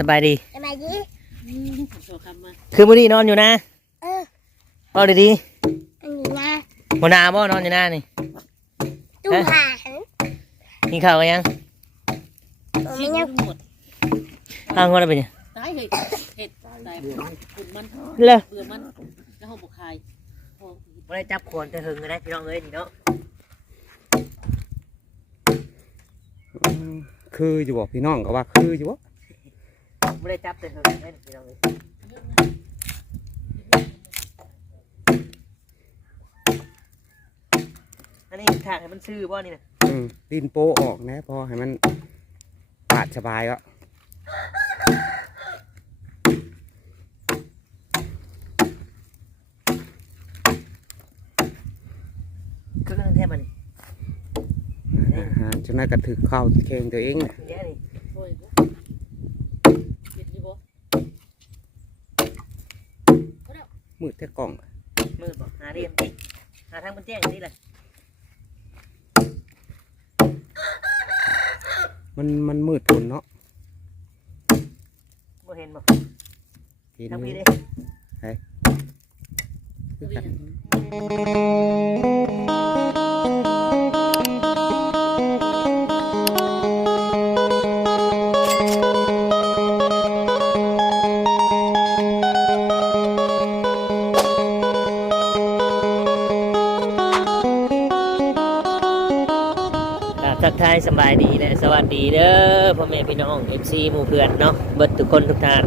สบายดีสบายดีคือมื้อนี้นอนอยู่นะบ่ดีอันนี้นะๆบ่นาบ่นอนอยู่นะนี่ตู้หาน กินข้าวกันยังไม่ยังหมดงอนแล้วเป็นยังตายเห็ดตายฝุ่นมันเลยเบื่อมันแล้วเขาบอกคายบ่ได้จับขวนแต่หึงก็ได้พี่น้องเอ้ยนี่เนาะคืออยู่บ่พี่น้องก็ว่าคืออยู่บ่บ่ได้จับแต่หึงได้พี่น้องเอ้ยอันนี้ทางให้มันซื่อบ่นี่น่ะดินโปออกนะพอให้มันปาดสบายอ่ะคือเรื่องแท้มันนี่จนน่ากระถึกเข้าแข่งตัวเองนะแย่นี่โอ้ยเห็ดดีบ่มืดแท้กล่องมืดบ่หาดิหาทางมันแจ้งนี่แหละมันมืดทนเนาะบ่เห็นบ่เห็น ทางพี่เด้คือกันทักทายสบายดีและสวัสดีเด้อพ่อแม่พี่น้อง FC หมู่เพื่อนเนาะเบิดทุกคนทุกท่าน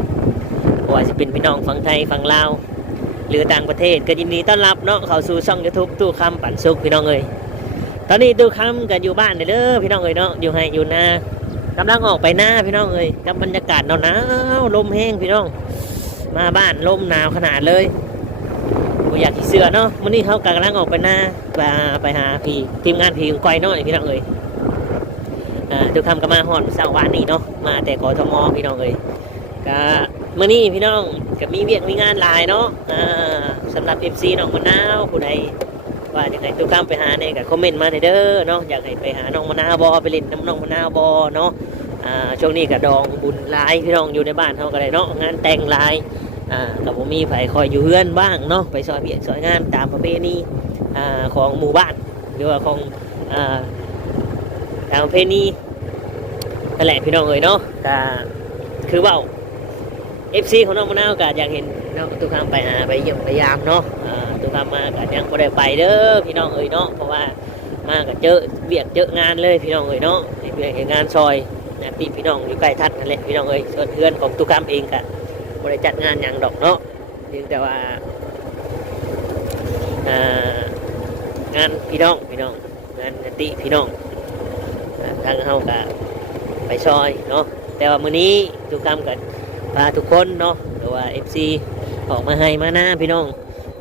บ่ว่าจะเป็นพี่น้องฝั่งไทยฝั่งลาวหรือต่างประเทศก็ยินดีต้อนรับเนาะเข้าสู่ช่อง YouTube ตู้คำปันสุขพี่น้องเอ้ยตอนนี้ตู้คำก็อยู่บ้านเด้อพี่น้องเอ้ยเนาะอยู่ให้อยู่นากำลังออกไปหน้าพี่น้องเอ้ยกับบรรยากาศหนาวลมแห้งพี่น้องมาบ้านลมหนาวขนาดเลยบ่อยากขี่เสือเนาะมื้อนี้เขากำลังออกไปหน้าไปหาพี่ทีมงานพี่ก้อยน้อยพี่น้องเอ้ยทุกคำก็มาฮอดเช้าวานนี้เนาะมาแต่กทมพี่น้องเอ้ยก็มื้อนี้พี่น้องก็มีเวียกมีงานหลายเนาะสำหรับ FC น้องมะนาวผู้ใดว่าจังไดทุกคำไปหาเนี่ยก็คอมเมนต์มาเด้อเนาะอยากให้ไปหาน้องมะนาวบ่ไปเล่นน้ำน้องมะนาวบ่เนาะช่วงนี้ก็ดองบุญหลายพี่น้องอยู่ในบ้านเฮาก็ได้เนาะงานแต่งหลายก็บ่มีไผคอยอยู่เฮือนบ้างเนาะไปซอยเวียกซอยงานตามประเพณีของหมู่บ้านหรือว่าของตามประเพณีนั่นแหละพี่น้องเอ๋ยเนาะก็คือว่า FC ของน้องมะนาวก็อยากเห็นน้องทุกครั้งไปหาไปเยี่ยมพยายามเนาะทุกครั้งมาก็ยังบ่ได้ไปเด้อพี่น้องเอ๋ยเนาะเพราะว่ามาก็เจอเวียกเจองานเลยพี่น้องเอ๋ยเนาะเวียกงานซอยนะพี่น้องอยู่ใกล้ทัดนั่นแหละพี่น้องเอ๋ยส่วนเพื่อนของทุกครั้งเองก็บ่ได้จัดงานอย่างดอกเนาะเพียงแต่ว่างานพี่น้องงานติพี่น้องทางเฮาก็ไปซอยเนาะแต่ว่ามื้อนี้ทุกคำก็พาทุกคนเนาะหรือว่า FC ออกมาให้มาหน้าพี่น้อง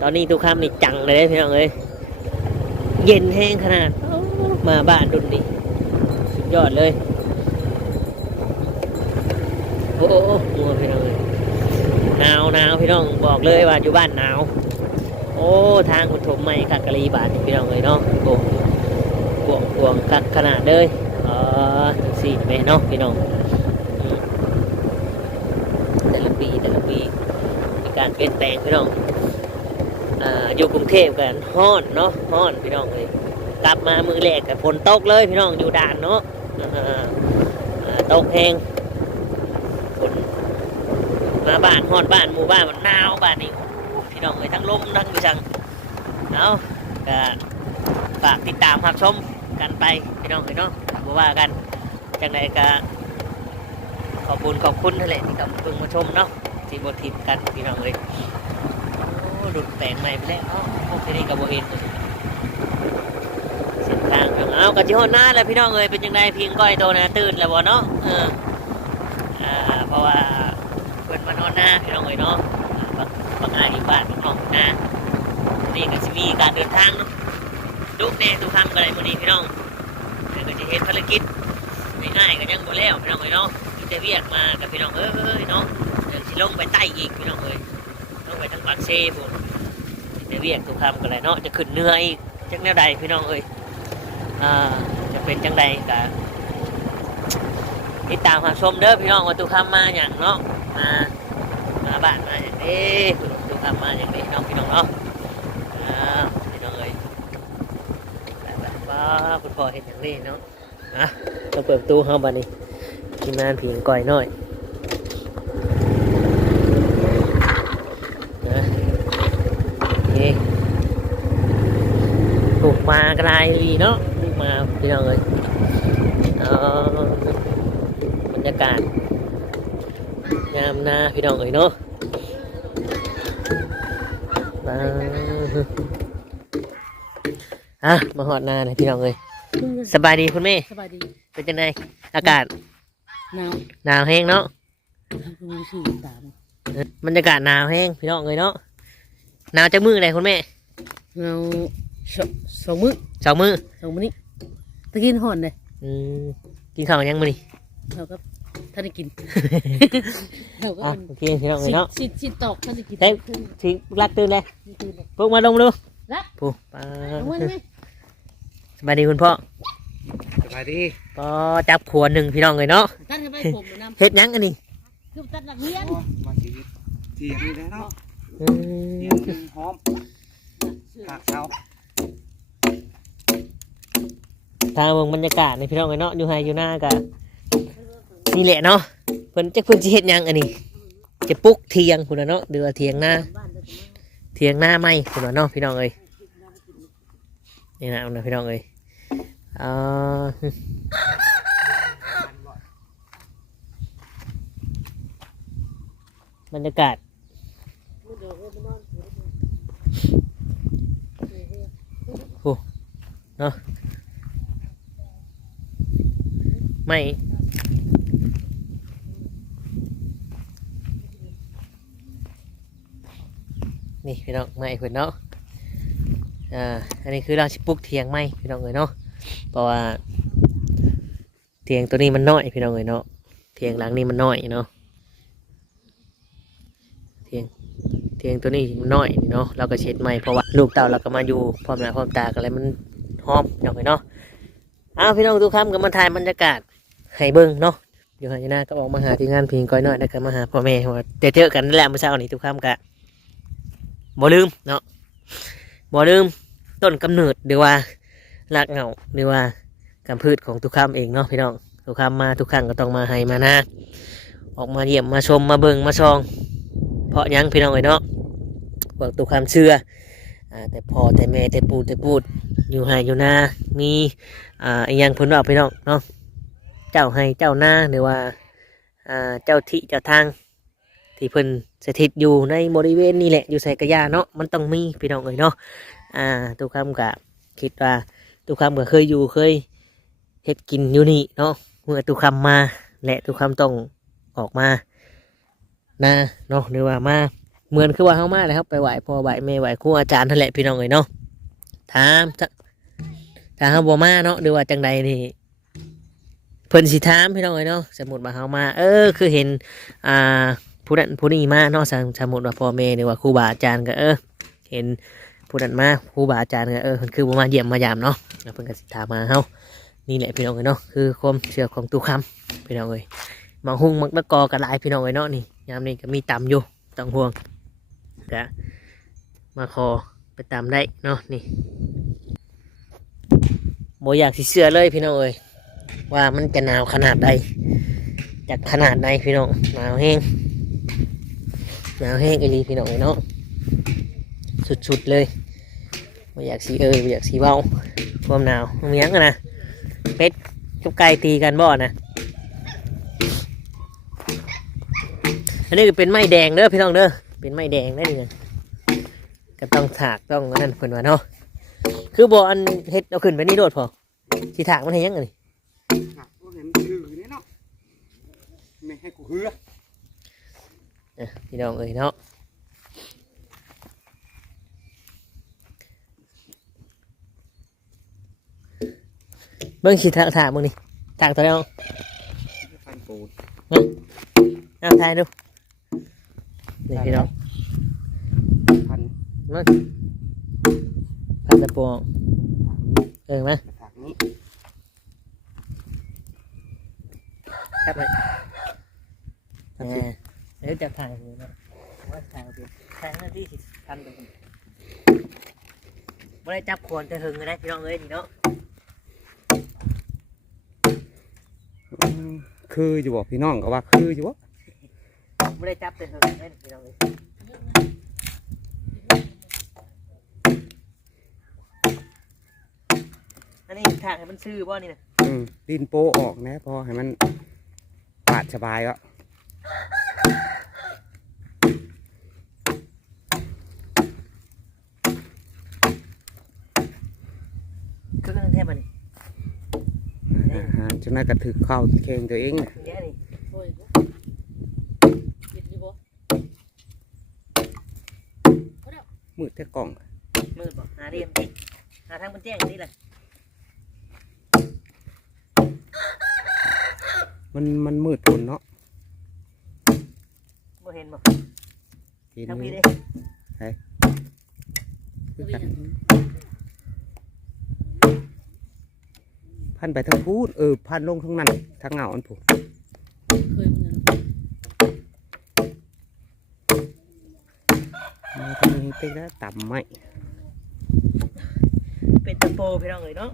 ตอนนี้ทุกคำนี่จังเลยพี่น้องเอ้ยเย็นแห้งขนาดมาบ้านดุนนี่สุดยอดเลยโอ้โหพี่น้องเอ้ยหนาวพี่น้องบอกเลยว่าอยู่บ้านหนาวโอ้ทางคุณถมไม่คักกะลีบาทพี่น้องเลยเนาะโกวงคักขนาดเลยสี่แม่เนาะพี่น้องแต่ละปีมีการเปลี่ยนแปลงพี่น้องอยู่กรุงเทพกันฮ้อนเนาะฮ้อนพี่น้องเลยกลับมามือแรกกับฝนตกเลยพี่น้องอยู่ด่านเนาะตกแห้งฝนมาบ้านฮ้อนบ้านหมู่บ้านมันหนาวบ้านนี้พี่น้องเลยทั้งลมทั้งอยู่จังเอาก็ฝากติดตามรับชมกันไปพี่น้องเลยเนาะบอกว่ากันจังใดก็ขอบคุณนั่นแหละที่กับเพิ่งมาชมเนาะที่บททิมกันพี่น้องเลยโอ้ดุดแต่งใหม่ไปแล้วพวกนี้กับโบเอ็นเส้นทางเอากระชิฮอนหน้าแล้วพี่น้องเลยเป็นยังไงพิงก้อยโตนะตื่นแล้วบ่เนาะเพราะว่าเพื่อนมานอนหน้าพี่น้องเลยเนาะบางงานอีกบ้านน้องหน้านี่ก็จะมีการเดินทางเนาะดุเน่ทุกครั้งก็ได้พอดีพี่น้องก็จะเห็นภารกิจง่ายๆก็ยังบ่แล้วพี่น้องเลยเนาะจะเวียกมากับพี่น้องเอ้ยเนาะเดี๋ยวสิลงไปใต้อีกพี่น้องเอ้ยลงไปทั้งปากเซ่ผมจะเวียกทุกคำกันเลยเนาะจะขึ้นเหนื่อยจังแนวใดพี่น้องเอ้ยจะเป็นจังใดกับ ติดตามหาชมเด้อพี่น้องว่าตุคำมาอย่างเนาะมาบ้านมาอย่างนี้ตุคำมาอย่างนี้น้องพี่น้องเนาะพี่น้องเอ้ยแบบว่าคุณพ่อเห็นอย่างนี้เนาะเราเปิดประตูเข้าบ้านนี้ทีมงานผีก่อยน้อยนะนี่ปลูกมากลายดีเนาะปลูกมาพี่น้องเอ้ยบรรยากาศงามนาพี่น้องเอ้ยเนาะมาหอดนาเลยพี่น้องเอ้ยสบายดีคุณแม่ สบายดี เป็นจังไงอากาศ หนาว หนาวแห้งเนาะ คือชื่อตาม บรรยากาศหนาวแห้งพี่น้องเอ้ยเนาะหนาวจะมืออะไรคุณแม่ หนาวสองมื้อ 2 มื้อ สองมื้อนี้ตะกินห่อนเลย กินข้าวยังมื้อนี่ เราก็ท่านได้กินเราก็ โอเคพี่น้องเอ้ยเนาะ สิตอกท่านได้กิน เฮ้ยทิ้งรักตื่นเลยพวกมาลงดู ละ ปุ๊บปา เอาไว้ไหม สบายดีคุณพ่อ สบายดี ก็จับขวดหนึ่งพี่น้องเลยเนาะ ท่านให้ไปผมนำ เฮ็ดหยังอันนี้ คือตัดหลักเรียน มาชีวิตเทียงนี่แหละเนาะ อื เทีย ม งหอมผักเช้า ทางเมืองบรรยากาศในพี่น้องเลยเนาะอยู่ไฮอยู่หน้ากันนี่แหละเนาะเพิ่นจะเพิ่นสิเฮ็ดหยังอันนี้จะปลุกเทียงคุณน่ะเนาะหรือว่าเทียงหน้าไหมคุณน่ะเนาะพี่น้องเอ้ยนี่นะเอานะพี่น้องเอ้ยบรรยากาศโอ้เนาะไม่นี่พี่น้องไม่เพื่อนเนาะอันนี้คือเราชิปลุกเทียงไม่พี่น้องเอ๋ยเนาะเพราะว่าเทียงตัวนี้มันน้อยพี่น้องเอ๋ยเนาะเทียงหลังนี้มันน้อยเนาะเทียงตัวนี้มันน้อยเนาะเราก็เช็ดไม่เพราะว่าลูกเต่าเราก็มาอยู่พร้อมหน้าพร้อมตากันเลยมันหอมพี่น้องเอ๋ยเนาะพี่น้องทุกคำก็มาถ่ายบรรยากาศให้เบิ้งเนาะอยู่หาอยู่หน้าก็ออกมาหาที่งานพิงก้อยน้อยนะครับมาหาพ่อแม่ว่าเจอกันนั่นแหละเมื่อเช้านี้ทุกคำกะบ่ลืมเนาะบ่ลืมต้นกำเนิดหรือว่ารากเหง้าหรือว่ากำพืชของทุกคำเองเนาะพี่น้องทุกคำมาทุกครั้งก็ต้องมาให้มานะออกมาเยี่ยมมาชมมาเบิ่งมาซองเพราะยังพี่น้องเอ้ยเนาะบอกทุกคำเชื่อแต่พอแต่แม่แต่ปูแต่พูดอยู่ให้อยู่หน้ามีอีกอย่างเพิ่นว่าพี่น้องเนาะเจ้าให้เจ้าหน้าหรือว่าเจ้าที่เจ้าทางที่เพิ่นสถิตอยู่ในบริเวณนี้แหละอยู่ใส่กระยาเนาะมันต้องมีพี่น้องเอ้ยเนาะทุกคำกะคิดว่าทุกคำก็เคยอยู่เคยเฮ็ดกินอยู่นี่เนาะเมื่อทุกคำมาและทุกคำต้องออกมาเนาะหรือว่ามาเหมือนคือว่าเฮามาเลยครับไปไหว้พ่อไหว้แม่ไหว้ครูอาจารย์นั่นแหละพี่น้องเอ้ยเนาะถามถ้าเฮาบ่มาเนาะหรือว่าจังใดนี่เพิ่นสิถามพี่น้องเอ้ยเนาะสมมุติว่าเฮามาคือเห็นผู้นั้นผู้นี้มาเนาะสมมุติว่าพ่อแม่หรือว่าครูบาอาจารย์ก็เห็นผู้นั้นมาครูบาอาจารย์ก็เพิ่นคือบ่มาเยี่ยมมายามเนาะแล้วเพิ่นก็สิถามมาเฮานี่แหละพี่น้องเอ้ยเนาะคือความเชื่อของตู้คำพี่น้องเอ้ยมังหุงมักตะกอก็หลายพี่น้องเอ้ยเนาะนี่ยามนี้ก็มีตำอยู่ต้องห่วงก็มาขอไปตำได้เนาะนี่บ่อยากสิเชื่อเลยพี่น้องเอ้ยว่ามันจะหนาวขนาดใดจากขนาดใดพี่น้องหนาวแห้งอีหลีพี่น้องเนาะสุดๆเลยบ่อยากสีบ่อยากสีเบาความหนาวมันยังกันนะเป็ดกับไก่ตีกันบ่นะอันนี้ก็เป็นไม้แดงเด้อพี่น้องเด้อเป็นไม้แดงได้เลยก็ต้องถากต้องนั่นเพิ่นว่าเนาะคือบ่อันเฮ็ดเอาขึ้นไปนี่โดดพอสิถากมันให้ยังไง เห็นชื่อนี่เนาะไม่ให้กูเหือ พี่น้องเอ้ยเนาะเบิ่งสิถากมึงนี่ถากตัวแล้ว ฟันปูน เอาถ่ายดูนี่พี่น้อง พัน มาพันตะปูมา ถากนี้ จับเลยเดี๋ยวจะถ่ายเลยนะว่าถ่ายเอาไปถ่ายหน้าที่สิทันไปคนไม่ได้จับควรจะหึงเลยนะพี่น้องเอ้ยนี่เนาะ คืออยู่บ่พี่น้องก็ว่าคืออยู่บ่ ไม่ได้จับจะหึงเลยพี่น้องเอ้ยอันนี้ถ่ายให้มันซื่อบ่นี่นะ ดินโปออกนะพอให้มันปาดสบายก็ คือกันแท้มันนี่ จนน่ากระถึกเข้าแข่งตัวเองน่ะ แย่นี่ โอ้ยเห็ดอยู่บ่ มืดแต่กล่อง มืดบ่หาเรียมดิหาทางมันแจ้งนี่แหละ มันมืดทนเนาะ บ่เห็นบ่ เห็น ทาง อ พี่ ยู่ เด้ คือกันพันไปทางพูดพันลงทางนั้นทางเหงาอันผูก เคยมึง มาทางนี้ไปแล้วต่ำไหม เป็นตะโปพี่น้องเอ้ยเนาะ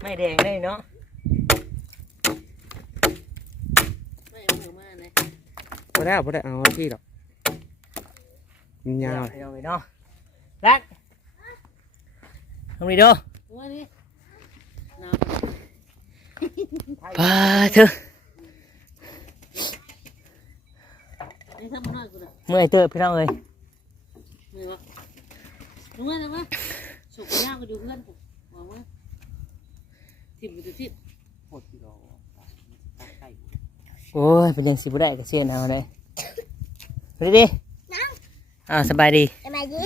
ไม่แดงเลยเนาะ ไม่มือมาเลย พอได้เอาที่หรอกมันยาว พี่น้องเอ้ยเนาะรักทำดีดู ว่าดิน้ พาเถอะ ำนี่ทำน้อยกูนะ เมื่อยเตอะพี่น้องเอ้ย มือวะลุงว่าอะไรวะสุกย่างก็ดูเพื่อนผมหวังว่าทิมไปดูทิม โอ้ยเป็นยังสิบ่ได้ก็เสียนเอาเลยไปดิสบายดี สบายดี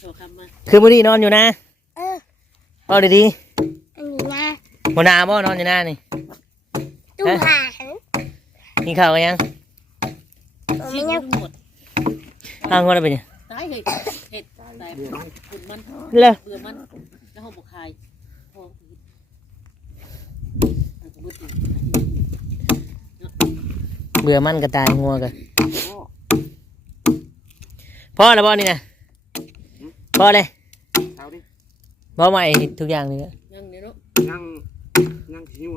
โชว์คำมา คือมื้อนี้นอนอยู่นะ เออ เอาดี อันนี้นะ ๆบ่นาบ่นอนอยู่นะนี่ ตุ้มผ่าน กินข้าวกันยัง ชิ้น ไม่ยัง หมด อ้างว่าได้เป็นยัง ตายเลยเห็ดตายคุณมัน เลย เบื่อมันแล้วเขาบอกคายพอบุตร เบื่อมันก็ตายงัวกันพ่อแล้วบ่นี่นะพ่อเลย เอาดิ บ่ใหม่ทุกอย่างนี่แหละ ยังเนี่ยเนาะ นั่งชิว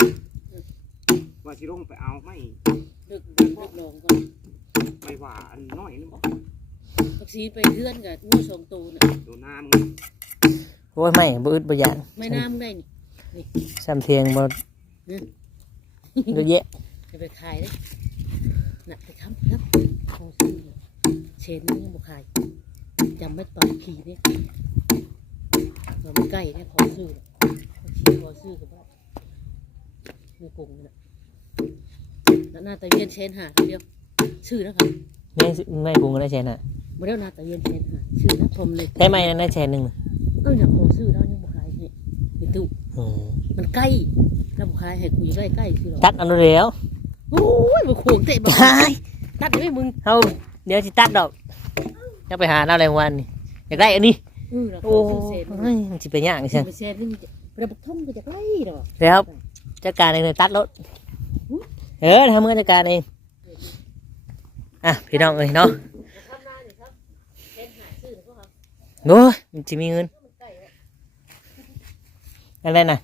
ว่าสิลงไปเอาไม่ ดึกดึกลงก่อน ไปว่าอันน้อยนึงบ่ วัคซีนไปเพื่อนกับงูสองตัวน่ะ ตัวน้ำ โอ้ยไม่บ่อึดบ่อยาก ไม่น้ำได้นี่ ซ้ำเทียงบ่เยอะแยะ จะไปขายเลยน่ะไปทำครับพอซื้อเชนนี่ยังบอกขายจำไม่ต่อยขี่เนี่ยเราไม่ใกล้เนี่ยพอซื้อขี่พอซื้อกับว่ามีกลุ่มนี่แหละแล้วหน้าตะเวียนเชนหาเดียวชื่อนะครับ นี่ไม่ปรุงก็ได้แชนน่ะ มาเรียกหน้าตะเวียนเชนหาชื่อนะพรมเลย ได้ไหมนั่นได้แชนหนึงน่ะ อยากพอซื้อแล้วยังบอกขายเนี่ยเป็นตู้ อืม มันใกล้แล้วบอกขายให้กูอยู่ใกล้ๆคือหรอ ตัดเอาเร็ว โอ้ยมาโขงเตะแบบ ใช่ ตัดได้ไหมมึง เฮาเดี๋ยวสิตัดดอกจะไปหาเราแรงวันนี่อยากได้อันนี้ เราข โอ้ อซื้อเศษ ยมันสิไปย่างใช่ ไปเศษนี่เราบอกท่องก็จะใกล้หรอ แล้วจัดการเองเลยตัดรถทำเงินจัดการเองพี่น้องเอ้ยเนาะ ทำหน้านี่ครับเห็นหาซื้อเขาครับ โอ้ยมันจะมีเงิน มันใกล้แล้ว อะไรน่ะ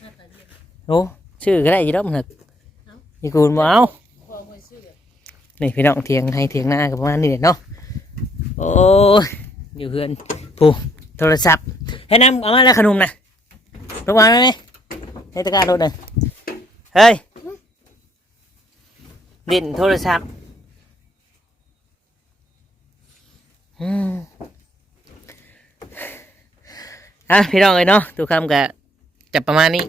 หน้าตาเรียน โอ้ชื่อก็ได้อยี่ดอกมันเหรอยี่กูมาเอา พอมาซื้อ นี่พี่น้องเถียงให้เถียงหน้ากับประมาณนี้แหละเนาะโอ้ยอยู่เพื่อนผู้โทรศัพท์ให้น้ำเอามาแล้วขนมนะลงมาไหมให้ตะกร้ารถหน่อยเฮ้ยดินโทรศัพท์พี่น้องเอ้ยเนาะทุกคำกับจะประมาณนี้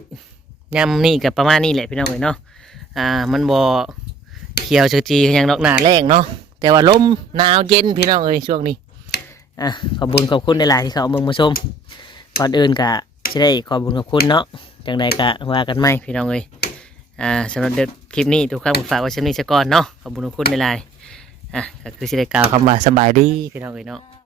ยำนี่กับประมาณนี้แหละพี่น้องเอ้ยเนาะ มันบ่เขียวเชอจีอย่างดอกหนาแรงเนาะแต่ว่าลมหนาวเย็นพี่น้องเอ้ยช่วงนี้ขอบคุณหลายๆที่เขาเอามาชมก่อนอื่นกะจะได้ขอบคุณเนาะจังใดกะว่ากันไหมพี่น้องเอ้ยสำหรับคลิปนี้ทุกครั้งฝากไว้ชั้นนี้ซะก่อนเนาะขอบคุณหลายๆก็คือสิได้กล่าวคำว่าสบายดีพี่น้องเอ้ยเนาะ